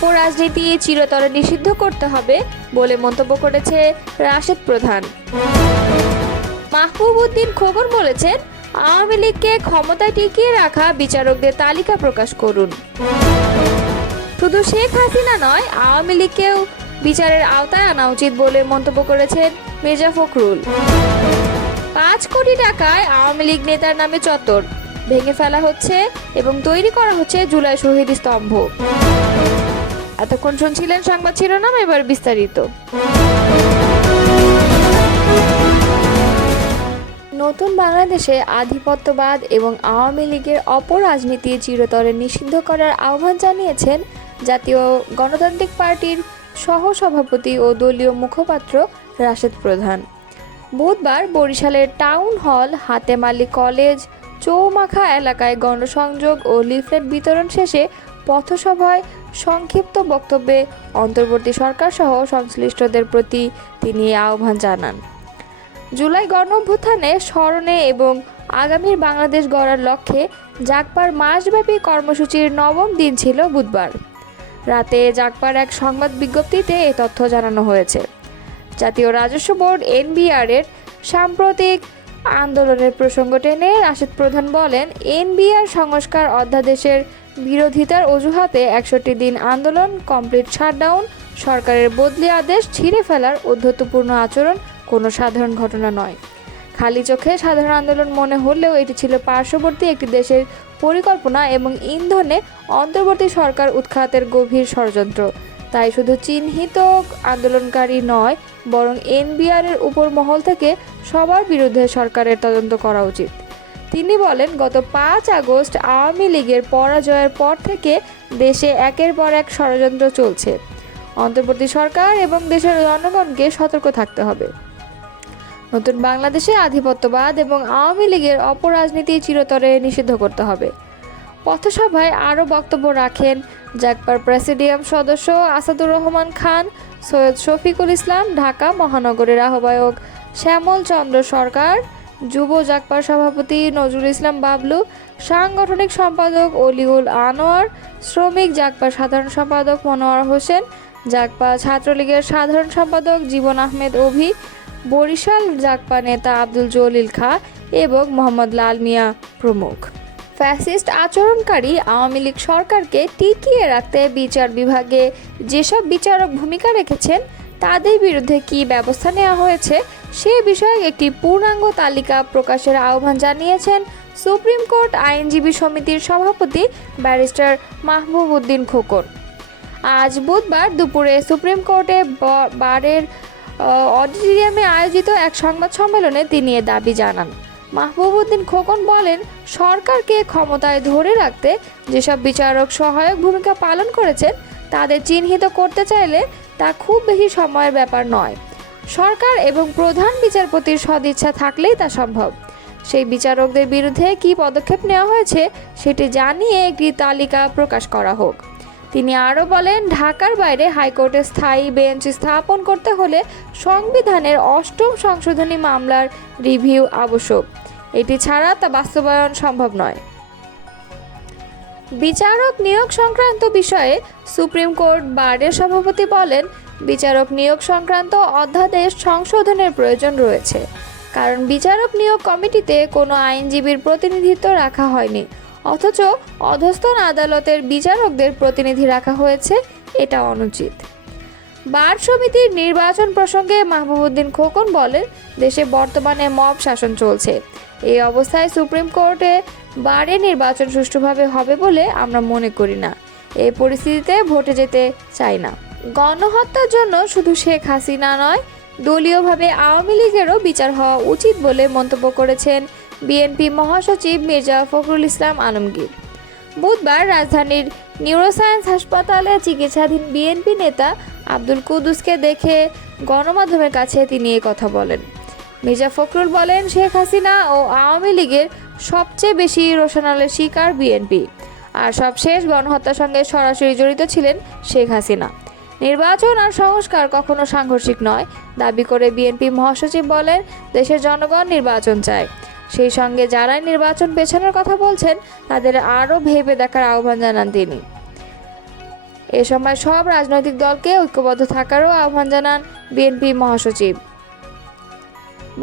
অপরাজনীতি চিরতরে নিষিদ্ধ করতে হবে বলে মন্তব্য করেছে রাশেদ প্রধান। মাহবুব উদ্দিন খোকন বলেছেন, আওয়ামী লীগকে ক্ষমতায় টিকিয়ে রাখা বিচারকদের তালিকা প্রকাশ করুন। শুধু শেখ হাসিনা নয়, আওয়ামী লীগকেও বিচারের আওতায় আনা উচিত বলে মন্তব্য করেছেন মির্জা ফখরুল। 5 কোটি টাকায় আওয়ামী লীগ নেতার নামে চত্বর ভেঙে ফেলা হচ্ছে এবং তৈরি করা হচ্ছে জুলাই শহীদ স্তম্ভ। এতক্ষণ শুনছিলেন সংবাদ শিরোনাম, এবার বিস্তারিত। নতুন বাংলাদেশে আধিপত্যবাদ এবং আওয়ামী লীগের অপরাজনীতি চিরতরে নিষিদ্ধ করার আহ্বান জানিয়েছেন জাতীয় গণতান্ত্রিক পার্টির সহসভাপতি ও দলীয় মুখপাত্র রাশেদ প্রধান। বুধবার বরিশালের town hall Hatem Ali college চৌমাখা এলাকায় গণসংযোগ ও লিফলেট বিতরণ শেষে পথসভায় সংক্ষিপ্ত বক্তব্যে অন্তর্বর্তী সরকার সহ সংশ্লিষ্টদের প্রতি তিনি আহ্বান জানান। জুলাই গণঅভ্যুত্থানে স্মরণে এবং আগামীর বাংলাদেশ গড়ার লক্ষ্যে জাগবার মাসব্যাপী কর্মসূচির 9ম দিন ছিল বুধবার রাতে জাগবার এক সংবাদ বিজ্ঞপ্তিতে এ তথ্য জানানো হয়েছে। জাতীয় রাজস্ব বোর্ড এনবিআর-এর সাম্প্রতিক আন্দোলনের প্রসঙ্গ টেনে রাশেদ প্রধান বলেন, এনবিআর সংস্কার অধ্যাদেশের বিরোধিতার অজুহাতে 61 দিন আন্দোলন, কমপ্লিট শাটডাউন, সরকারের বদলি আদেশ ছিঁড়ে ফেলার ঔদ্ধত্যপূর্ণ আচরণ কোনো সাধারণ ঘটনা নয়। খালি চোখে সাধারণ আন্দোলন মনে হলেও এটি ছিল পার্শ্ববর্তী একটি দেশের পরিকল্পনা এবং ইন্ধনে অন্তর্বর্তী সরকার উৎখাতের গভীর ষড়যন্ত্র। তাই শুধু চিহ্নিত আন্দোলনকারী নয়, বরং এনবিআর-এর উপর মহল থেকে সবার বিরুদ্ধে সরকারের তদন্ত করা উচিত। তিনি বলেন, গত 5 আগস্ট আওয়ামী লীগের পরাজয়ের পর থেকে দেশে একের পর এক ষড়যন্ত্র চলছে। অন্তর্বর্তী সরকার এবং দেশের জনগণকে সতর্ক থাকতে হবে। নতুন বাংলাদেশে আধিপত্যবাদ এবং আওয়ামী লীগের অপরাজনীতি চিরতরে নিষিদ্ধ করতে হবে। পথসভায় আরও বক্তব্য রাখেন জাগবার প্রেসিডিয়াম সদস্য আসাদুর রহমান খান, সৈয়দ শফিকুল ইসলাম, ঢাকা মহানগরের আহ্বায়ক শ্যামল চন্দ্র সরকার, যুব জাগবার সভাপতি নজরুল ইসলাম বাবলু, সাংগঠনিক সম্পাদক অলিউল আনোয়ার, শ্রমিক জাগবার সাধারণ সম্পাদক মনোয়ার হোসেন, জাগপা ছাত্রলীগের সাধারণ সম্পাদক জীবন আহমেদ অভি, বরিশাল জাগপা নেতা আব্দুল জলিল খাঁ এবং মোহাম্মদ লাল মিয়া প্রমুখ। ফ্যাসিস্ট আচরণকারী আওয়ামী লীগ সরকারকে টিকিয়ে রাখতে বিচার বিভাগে যেসব বিচারক ভূমিকা রেখেছেন তাদের বিরুদ্ধে কী ব্যবস্থা নেওয়া হয়েছে সে বিষয়ে একটি পূর্ণাঙ্গ তালিকা প্রকাশের আহ্বান জানিয়েছেন সুপ্রিম কোর্ট আইনজীবী সমিতির সভাপতি ব্যারিস্টার মাহবুব উদ্দিন খোকন। আজ বুধবার দুপুরে সুপ্রিম কোর্টে বারের অডিটোরিয়ামে আয়োজিত এক সংবাদ সম্মেলনে তিনি এ দাবি জানান। মাহবুব উদ্দিন খোকন বলেন, সরকারকে ক্ষমতায় ধরে রাখতে যেসব বিচারক সহায়ক ভূমিকা পালন করেছেন তাদের চিহ্নিত করতে চাইলে তা খুব বেশি সময়ের ব্যাপার নয়। সরকার এবং প্রধান বিচারপতির সদিচ্ছা থাকলেই তা সম্ভব। সেই বিচারকদের বিরুদ্ধে কী পদক্ষেপ নেওয়া হয়েছে সেটি জানিয়ে একটি তালিকা প্রকাশ করা হোক। তিনি আরও বলেন, ঢাকার বাইরে হাইকোর্টে স্থায়ী বেঞ্চ স্থাপন করতে হলে সংবিধানের 8ম সংশোধনী মামলার রিভিউ আবশ্যক। এটি ছাড়া তা বাস্তবায়ন সম্ভব নয়। বিচারক নিয়োগ সংক্রান্ত বিষয়ে সুপ্রিম কোর্ট বারের সভাপতি বলেন, বিচারক নিয়োগ সংক্রান্ত অধ্যাদেশ সংশোধনের প্রয়োজন রয়েছে, কারণ বিচারক নিয়োগ কমিটিতে কোনো আইনজীবীর প্রতিনিধিত্ব রাখা হয়নি, অথচ অধস্তন আদালতের বিচারকদের প্রতিনিধি রাখা হয়েছে, এটা অনুচিত। বার সমিতির নির্বাচন প্রসঙ্গে মাহবুব উদ্দিন খোকন বলেন, দেশে বর্তমানে মব শাসন চলছে। এই অবস্থায় সুপ্রিম কোর্টে বারে নির্বাচন সুষ্ঠুভাবে হবে বলে আমরা মনে করি না। এই পরিস্থিতিতে ভোটে যেতে চাই না। গণহত্যার জন্য শুধু শেখ হাসিনা নয়, দলীয়ভাবে আওয়ামী লীগেরও বিচার হওয়া উচিত বলে মন্তব্য করেছেন বিএনপি মহাসচিব মির্জা ফখরুল ইসলাম আলমগীর। বুধবার রাজধানীর নিউরোসায়েন্স হাসপাতালে চিকিৎসাধীন বিএনপি নেতা আব্দুল কুদ্দুসকে দেখে গণমাধ্যমের কাছে তিনি এ কথা বলেন। মির্জা ফখরুল বলেন, শেখ হাসিনা ও আওয়ামী লীগের সবচেয়ে বেশি রোষানলের শিকার বিএনপি, আর সবশেষ গণহত্যার সঙ্গে সরাসরি জড়িত ছিলেন শেখ হাসিনা। নির্বাচন আর সংস্কার কখনো সাংঘর্ষিক নয় দাবি করে বিএনপি মহাসচিব বলেন, দেশের জনগণ নির্বাচন চায়। সেই সঙ্গে যারাই নির্বাচন পেছানোর কথা বলছেন তাদের আরও ভেবে দেখার আহ্বান জানান তিনি। এ সময় সব রাজনৈতিক দলকে ঐক্যবদ্ধ থাকারও আহ্বান জানান বিএনপি মহাসচিব।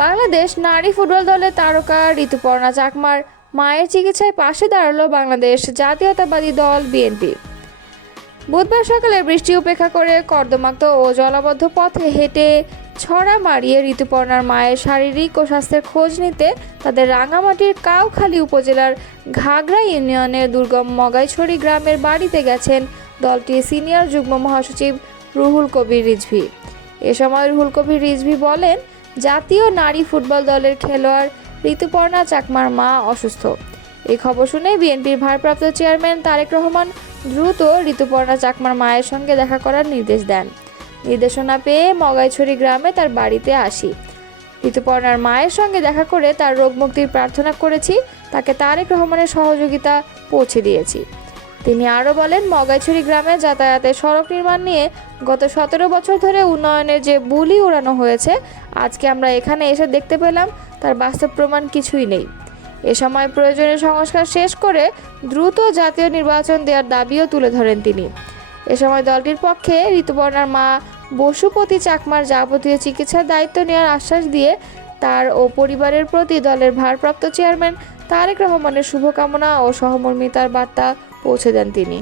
বাংলাদেশ নারী ফুটবল দলের তারকা ঋতুপর্ণা চাকমার মায়ের চিকিৎসায় পাশে দাঁড়ালো বাংলাদেশ জাতীয়তাবাদী দল বিএনপি। বুধবার সকালে বৃষ্টি উপেক্ষা করে কর্দমাক্ত ও জলাবদ্ধ পথে হেঁটে ছড়া মারিয়ে ঋতুপর্ণার মায়ের শারীরিক ও স্বাস্থ্যের খোঁজ নিতে তাদের রাঙামাটির কাউখালী উপজেলার ঘাগড়া ইউনিয়নের দুর্গম মগাইছড়ি গ্রামের বাড়িতে গেছেন দলটির সিনিয়র যুগ্ম মহাসচিব রুহুল কবির রিজভী। এ সময় রুহুল কবির রিজভী বলেন, জাতীয় নারী ফুটবল দলের খেলোয়াড় ঋতুপর্ণা চাকমার মা অসুস্থ। এই খবর শুনে বিএনপির ভারপ্রাপ্ত চেয়ারম্যান তারেক রহমান দ্রুত ঋতুপর্ণা চাকমার মায়ের সঙ্গে দেখা করার নির্দেশ দেন। নির্দেশনা পেয়ে মগাইছড়ি গ্রামে তার বাড়িতে আসি। ঋতুপর্ণার মায়ের সঙ্গে দেখা করে তার রোগ মুক্তির প্রার্থনা করেছি, তাকে তারেক রহমানের সহযোগিতা পৌঁছে দিয়েছি। তিনি আরও বলেন, মগাইছড়ি গ্রামে যাতায়াতের সড়ক নির্মাণ নিয়ে গত 17 বছর ধরে উন্নয়নের যে বুলি উড়ানো হয়েছে, আজকে আমরা এখানে এসে দেখতে পেলাম তার বাস্তব প্রমাণ কিছুই নেই। এ সময় প্রয়োজনীয় সংস্কার শেষ করে দ্রুত জাতীয় নির্বাচন দেওয়ার দাবিও তুলে ধরেন তিনি। এ সময় দলটির পক্ষে ঋতুপর্ণার মা বসুপতি চাকমার যাবতীয় চিকিৎসার দায়িত্ব নেওয়ার আশ্বাস দিয়ে তার ও পরিবারের প্রতি দলের ভারপ্রাপ্ত চেয়ারম্যান তারেক রহমানের শুভকামনা ও সহমর্মিতার বার্তা পৌঁছে দেন তিনি।